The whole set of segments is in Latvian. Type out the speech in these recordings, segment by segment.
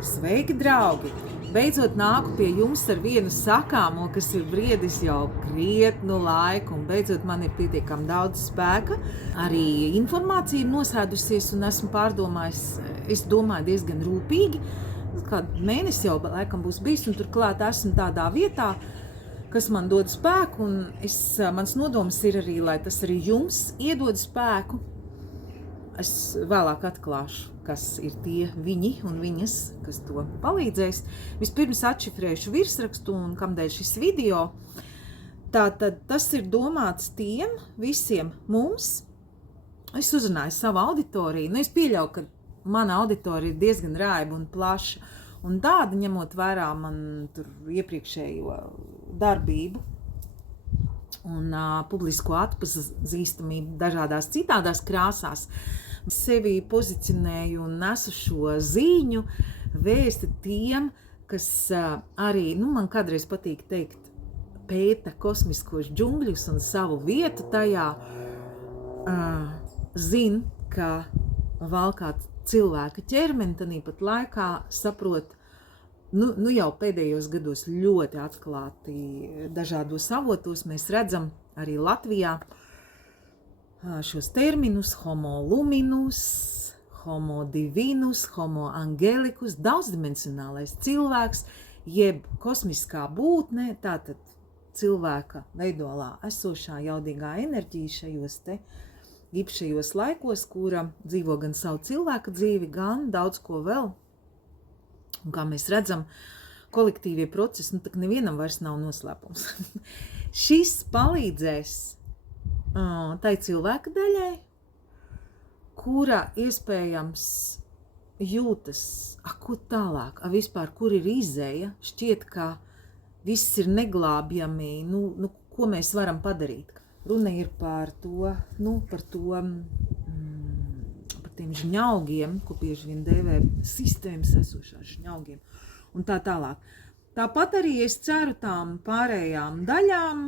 Sveiki, draugi! Beidzot nāku pie jums ar vienu sakāmo, kas ir briedis jau krietnu laiku, un beidzot man ir pietiekami daudz spēka. Arī informācija ir nosēdusies, un esmu pārdomājis, es domāju diezgan rūpīgi. Kādu mēnesi jau laikam būs bijis, un turklāt esmu tādā vietā, kas man dod spēku, un mans nodoms ir arī, lai tas arī jums iedod spēku. Es vēlāk atklāšu, kas ir tie viņi un viņas, kas to palīdzēs. Vispirms atšifrēšu virsrakstu un kamdēļ šis video. Tātad tas ir domāts tiem visiem mums. Es uzrunāju savu auditoriju. Es pieļauju, ka mana auditorija ir diezgan raiba un plaša. Un tāda, ņemot vērā man tur iepriekšējo darbību un publisko atpazīstamību dažādās citādās krāsās, sevi pozicionēju un nesu šo ziņu, vēsti tiem, kas arī, man kādreiz patīk teikt, pēta kosmiskos džungļus un savu vietu tajā, zin, ka valkāt cilvēka ķermeni, tāpat laikā saprot, jau pēdējos gados ļoti atklāti dažādos avotos mēs redzam arī Latvijā šos terminus homo luminus, homo divinus, homo angelicus, daudzdimensionālais cilvēks, jeb kosmiskā būtne, tātad cilvēka veidolā esošā jaudīgā enerģija šajos te īpašajos laikos, kura dzīvo gan savu cilvēka dzīvi, gan daudz ko vēl. Un kā mēs redzam, kolektīvie procesi, tak nevienam vairs nav noslēpums. Šis palīdzēs tai cilvēka daļai, kura iespējams jūtas, ko tālāk, vispār, kur ir izēja, šķiet, ka viss ir neglābjami, ko mēs varam padarīt. Runa ir par tiem žņaugiem, ko bieži vien dēvē sistēmas esošās žņaugiem, un tā tālāk. Tāpat arī es ceru tām pārējām daļām,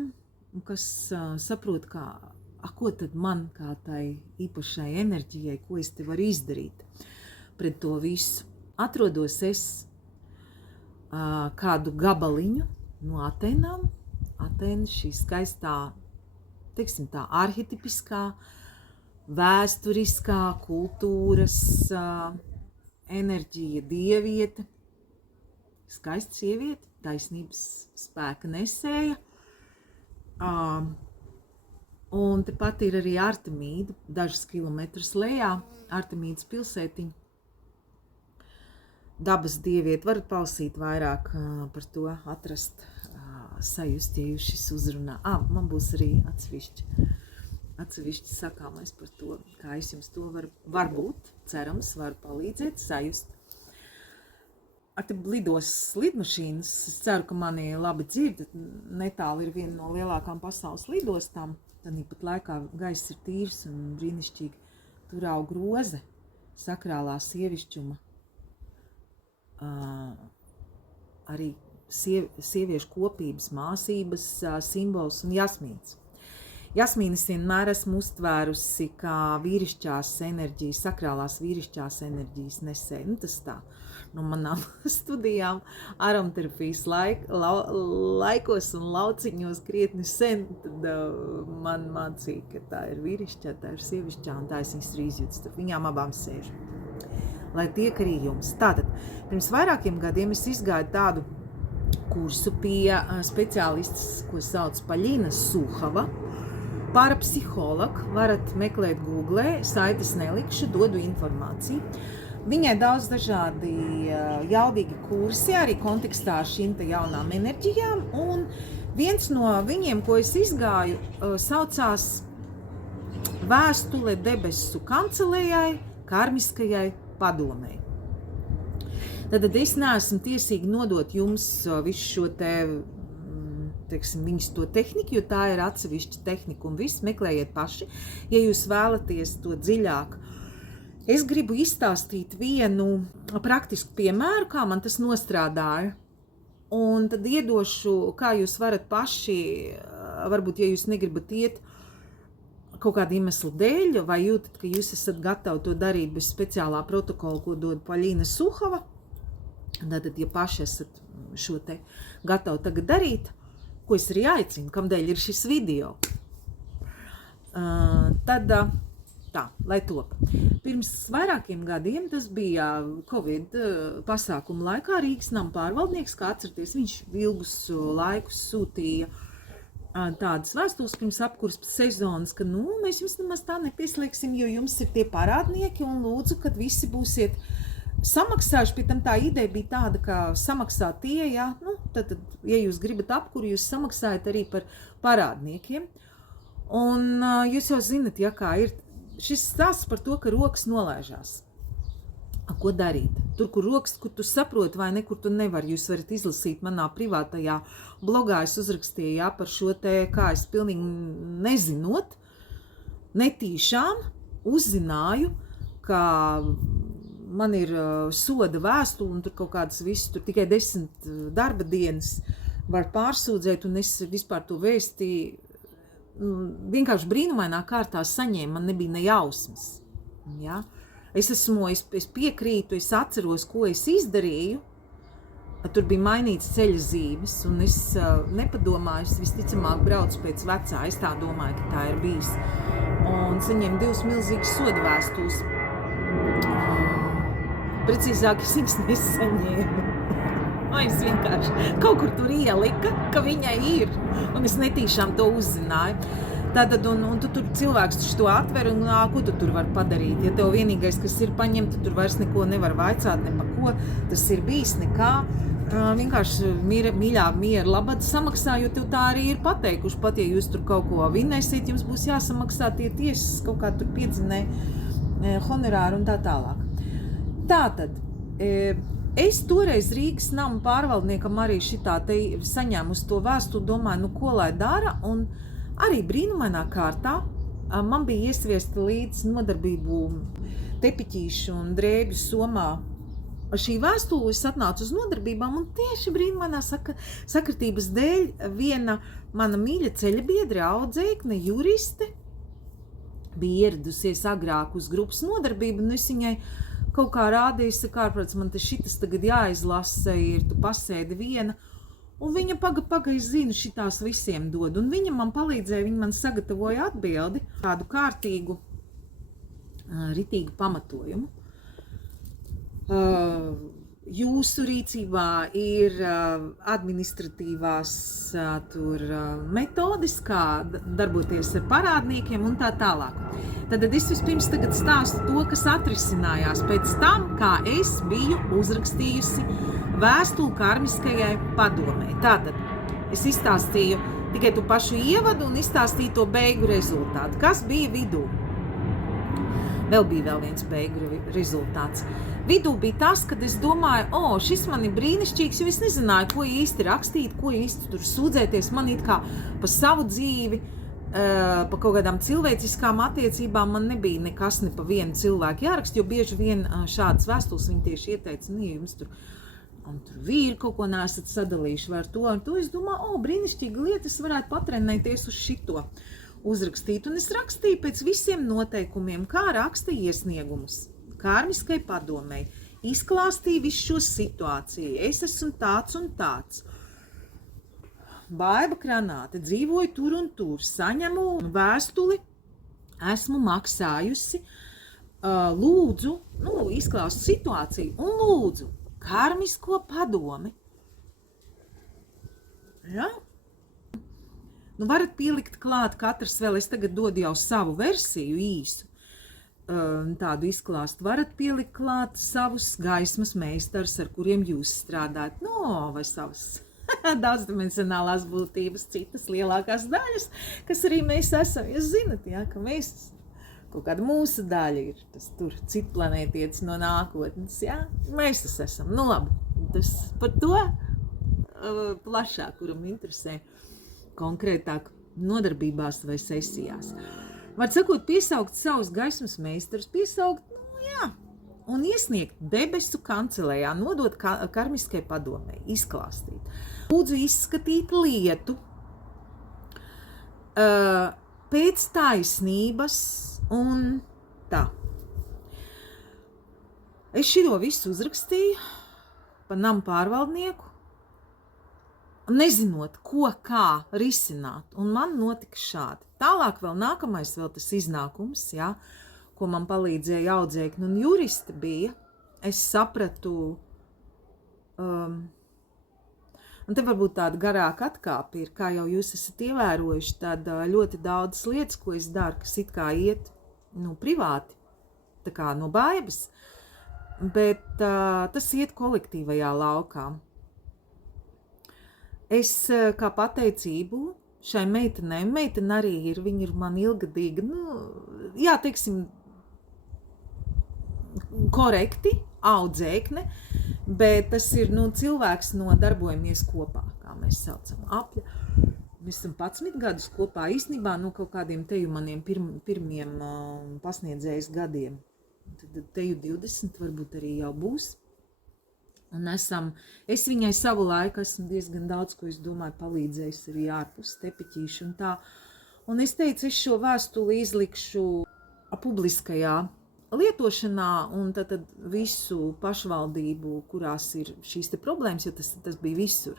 kas saprot, ko tad man kā tai īpašai enerģijai, ko es te varu izdarīt pret to visu. Atrodos es kādu gabaliņu no Atenām. Atenas šī skaistā, teiksim tā, arhetipiskā, vēsturiskā kultūras enerģija, dieviete, skaista sieviete, taisnības spēka nesēja. Un tepat ir arī Artemīda, dažus kilometrus lejā, Artemīdas pilsētiņa. Dabas dieviete, varat palasīt vairāk par to, atrast, sajust, ja jūs šis uzrunā. Man būs arī atsevišķi sakāmais par to, kā es jums to varbūt, cerams, varu palīdzēt, sajust. Te lidos lidmašīnas, es ceru, ka mani labi dzird, netāli ir viena no lielākām pasaules lidostām, tāpat laikā gaiss ir tīrs un brīnišķīgi. Tur aug roze, sakrālā sievišķuma, arī sieviešu kopības, māsības simbols un jasmīns. Jasmīnas vienmēr esmu uztvērusi kā vīrišķās enerģijas, sakrālās vīrišķās enerģijas nesēja. Tas tā, no manām studijām aromaterapijas laikos un lauciņos krietni sen, tad man mācīja, ka tā ir vīrišķā, tā ir sievišķā, un tā es viņas arī izjūtu, starp viņām abām sēžu. Lai tiek arī jums. Tātad, pirms vairākiem gadiem es izgāju tādu kursu pie speciālistas, ko sauc Paļina Suhava, parapsihologa, varat meklēt Googlē, saites nelikšu, dodu informāciju. Viņai daudz dažādi jaudīgi kursi, arī kontekstā ar šīm te jaunām enerģijām, un viens no viņiem, ko es izgāju, saucās Vēstule debesu kancelējai, karmiskajai padomei. Tad es neesmu tiesīgi nodot jums visu šo te, teiksim, viņas to tehniku, jo tā ir atsevišķa tehnika un viss, meklējiet paši, ja jūs vēlaties to dziļāk. Es gribu izstāstīt vienu praktisku piemēru, kā man tas nostrādāja, un tad iedošu, kā jūs varat paši, varbūt, ja jūs negribat iet kaut kādu iemeslu dēļ, vai jūtat, ka jūs esat gatavi to darīt bez speciālā protokola, ko dod Paļina Suhava, Tātad, ja paši esat šo te gatavi tagad darīt, ko es arī aicinu, kamdēļ ir šis video, tad tā, lai top. Pirms vairākiem gadiem, tas bija Covid pasākumu laikā, Rīgas nama pārvaldnieks, kā atceraties, viņš ilgus laikus sūtīja tādas vēstules pirms apkurs sezonas, ka, mēs jums nemaz tā nepieslēgsim, jo jums ir tie parādnieki un lūdzu, kad visi būsiet samaksājuši. Pie tam tā ideja bija tāda, ka samaksā tie, tad, ja jūs gribat apkuri, jūs samaksājat arī par parādniekiem. Un jūs jau zinat, kā ir šis stāsts par to, ka rokas nolaižās. Ko darīt? Tur, kur rokas, kur tu saproti vai ne, kur tu nevari, jūs varat izlasīt manā privātajā blogā, es uzrakstīju par šo te, kā es pilnīgi nezinot, netīšām uzzināju, ka man ir soda vēstule un tur kaut kādas visas, tur tikai 10 darba dienas var pārsūdzēt, un es vispār to vēsti vienkārši brīnumainā kārtā saņēmu, man nebija ne jausmas. Ja? Es piekrītu, es atceros, ko es izdarīju, tur bija mainīts ceļa zīmes, un es nepadomāju, es visticamāk braucu pēc vecā, es tā domāju, ka tā ir bijis, un saņēmu 2 milzīgas soda vēstules. Precīzāk, es viņas nesaņēmu. Es vienkārši kaut kur tur ielika, ka viņai ir, un es netīšām to uzzināju. Tātad, un tu tur cilvēks to atver, un ko tu tur var padarīt? Ja tev vienīgais, kas ir paņemt, tu tur vairs neko nevar vaicāt, ne pa ko, tas ir bijis nekā. Vienkārši mīļā miera labad samaksā, jo tev tā arī ir pateikuši. Pat, ja jūs tur kaut ko vinēsiet, jums būs jāsamaksā tie tiesas kaut kā tur piedzinē honorāru un tā tālāk. Tātad, es toreiz Rīgas nama pārvaldniekam arī šitā te saņēmu uz to vēstuli, domāju, ko lai dara, un arī brīnumainā kārtā man bija iesviesta līdz nodarbību tepiķīšu un drēbju somā. Šī vēstule es atnācu uz nodarbībām, un tieši brīnumainā sakritības dēļ viena mana mīļa ceļabiedre, audzēkne, juriste, bija ieradusies agrāk uz grupas nodarbību, un es viņai kaut kā rādījusi, kārprāts, man te šitas tagad jāizlasa, ir tu pasēdi viena, un viņa paga, es zinu, šitās visiem dod, un viņa man palīdzēja, viņa man sagatavoja atbildi, tādu kārtīgu, ritīgu pamatojumu. Jūsu rīcībā ir administratīvās metodes, kā darboties ar parādniekiem un tā tālāk. Tad es vispirms tagad stāstu to, kas atrisinājās pēc tam, kā es biju uzrakstījusi vēstuli karmiskajai padomei. Tātad es izstāstīju tikai tu pašu ievadu un izstāstīju to beigu rezultātu. Kas bija vidū? Bija viens beigu rezultāts. Vidū bija tas, kad es domāju, šis man ir brīnišķīgs, jo es nezināju, ko īsti rakstīt, ko īsti tur sūdzēties. Man it kā pa savu dzīvi, pa kaut kādām cilvēciskām attiecībām man nebija nekas ne pa vienu cilvēku jārakst, jo bieži vien šādas vēstules viņi tieši ieteica, jums tur vīri kaut ko neesat sadalījuši vai ar to. Es domāju, brīnišķīga lieta, es varētu patrenēties uz šito uzrakstīt. Un es rakstīju pēc visiem noteikumiem, kā raksta iesniegumus. Karmiskai padomei, izklāstīju visu šo situāciju. Es esmu tāds un tāds. Baiba Kranāte, dzīvoju tur un tur, saņemu vēstuli, esmu maksājusi, lūdzu, izklāstu situāciju un lūdzu karmisko padomi. Ja? Varat pielikt klāt katrs vēl, es tagad dodu jau savu versiju īsu, tādu izklāstu. Varat pielikt klāt savus gaismas meistarus, ar kuriem jūs strādājat, vai savas daudzdimensionālās būtības, citas lielākās daļas, kas arī mēs esam. Jūs zinat, ka mēs, kaut kāda mūsu daļa ir tas tur citplanētietis no nākotnes, mēs tas esam. Labi, tas par to plašāk, kuram interesē konkrētāk nodarbībās vai sesijās. Var sakot, piesaukt savus gaismas meistarus, un iesniegt debesu kancelējā, nodot karmiskai padomei, izklāstīt. Lūdzu izskatīt lietu pēc taisnības un tā. Es šito visu uzrakstīju, pa namu pārvaldnieku, nezinot, ko kā risināt. Un man notika šādi. Tālāk vēl nākamais vēl tas iznākums, ja, ko man palīdzēja audzēkņi un juristi bija. Es sapratu, un te varbūt tāda garāka atkāpe ir, kā jau jūs esat ievērojuši, tad ļoti daudzas lietas, ko es daru, kas it kā iet, privāti, tā kā no baibas, bet tas iet kolektīvajā laukā. Es kā pateicību šai meitenei, meitene arī ir, viņa ir man ilgadīga, jā, teiksim, korekti, audzēkne, bet tas ir, cilvēks no darbojamies kopā, kā mēs saucam, apļa. Mēs esam 11 gadus kopā, īstenībā, kaut kādiem teju maniem pirmiem pasniedzējas gadiem. Tad teju 20 varbūt arī jau būs. Un es viņai savu laiku esmu diezgan daudz, ko es domāju, palīdzējis arī ārpus tepiķīšu un tā. Un es teicu, es šo vēstuli izlikšu publiskajā lietošanā un tad visu pašvaldību, kurās ir šīs te problēmas, jo tas bija visur.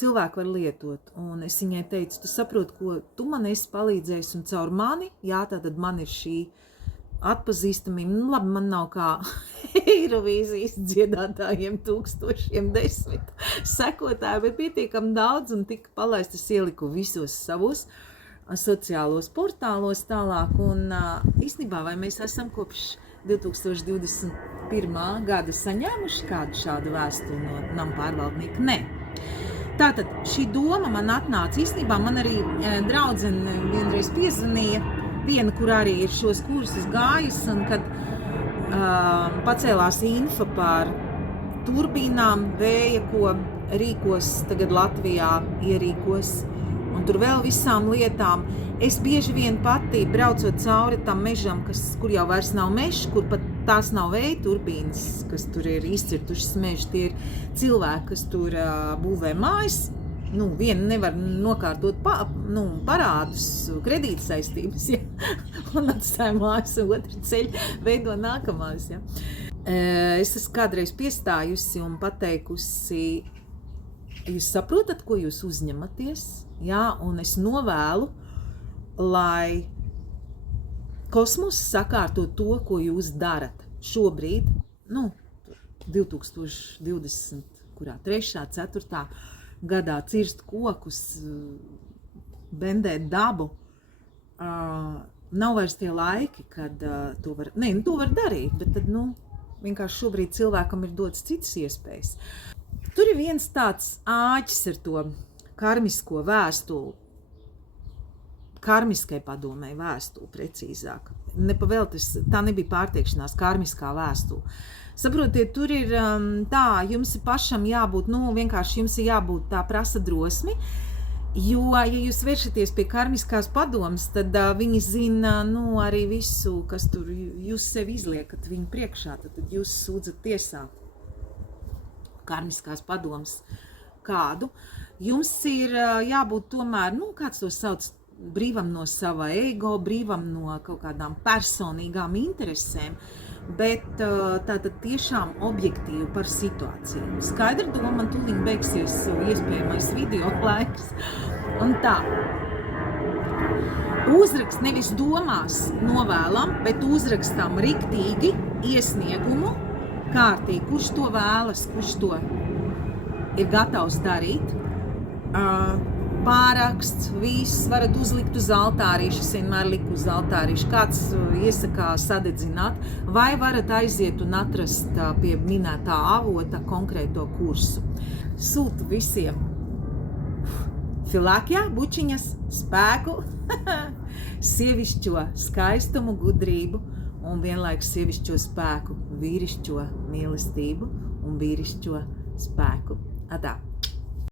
Cilvēki var lietot. Un es viņai teicu, tu saproti, ko tu man esi palīdzējis un caur mani, jā, tātad man ir šī atpazīstamība. Labi, man nav kā Eirovīzijas dziedātājiem 1010 sekotāji, bet pietiekam daudz un tika palaist, es ieliku visos savos sociālos portālos tālāk, un īstenībā, vai mēs esam kopš 2021. Gada saņēmuši kādu šādu vēstuli no namu pārvaldnieka? Nē. Tātad šī doma man atnāca, īstenībā man arī draudzene vienreiz piezvanīja, viena, kur arī ir šos kursus gājis, un kad pacēlās info par turbīnām, vēja, ko rīkos tagad Latvijā ierīkos, un tur vēl visām lietām. Es bieži vien pati, braucot cauri tam mežam, kur jau vairs nav mežs, kur pat tās nav vēja turbīnas, kas tur ir izcirtušas mežu, tie ir cilvēki, kas tur būvē mājas. Viena nevar nokārtot parādus, kredītsaistības, ja? Un atstāja mājas, otru ceļu veido nākamās. Ja? Es esmu kādreiz piestājusi un pateikusi, jūs saprotat, ko jūs uzņematies? Jā, un es novēlu, lai kosmos sakārto to, ko jūs darat šobrīd, 2020, kurā 3., 4. gadā cirst kokus, bendēt dabu, nav vairs tie laiki, kad to var darīt, bet tad, vienkārši šobrīd cilvēkam ir dots citas iespējas. Tur ir viens tāds āķis ar to karmisko vēstuli, karmiskai padomei vēstuli, precīzāk. Tā nebija pārtiekšanās, karmiskā vēstule. Saprotiet, tur ir tā, jums ir pašam jābūt, vienkārši jums ir jābūt, tā prasa drosmi, jo, ja jūs vēršaties pie karmiskās padomas, tad viņi zina, arī visu, kas tur jūs sevi izliekat viņu priekšā, tad jūs sūdzat tiesā karmiskās padomas kādu. Jums ir jābūt tomēr, kāds to sauc, brīvam no sava ego, brīvam no kaut kādām personīgām interesēm, bet tātad tiešām objektīvi par situāciju. Skaidra doma, man tūlīt beigsies iespējamais video laiks. Un tā, uzrakst nevis domās novēlam, bet uzrakstam riktīgi iesniegumu kārtīgi, kurš to vēlas, kurš to ir gatavs darīt. Pāraksts, viss varat uzlikt uz altārīšu, es vienmēr liku uz altārīšu, kāds iesakā sadedzināt, vai varat aiziet un atrast pie minētā avota konkrēto kursu. Sūtu visiem filākjā, bučiņas, spēku, sievišķo skaistumu, gudrību un vienlaikus sievišķo spēku, vīrišķo mīlestību un vīrišķo spēku. Atā!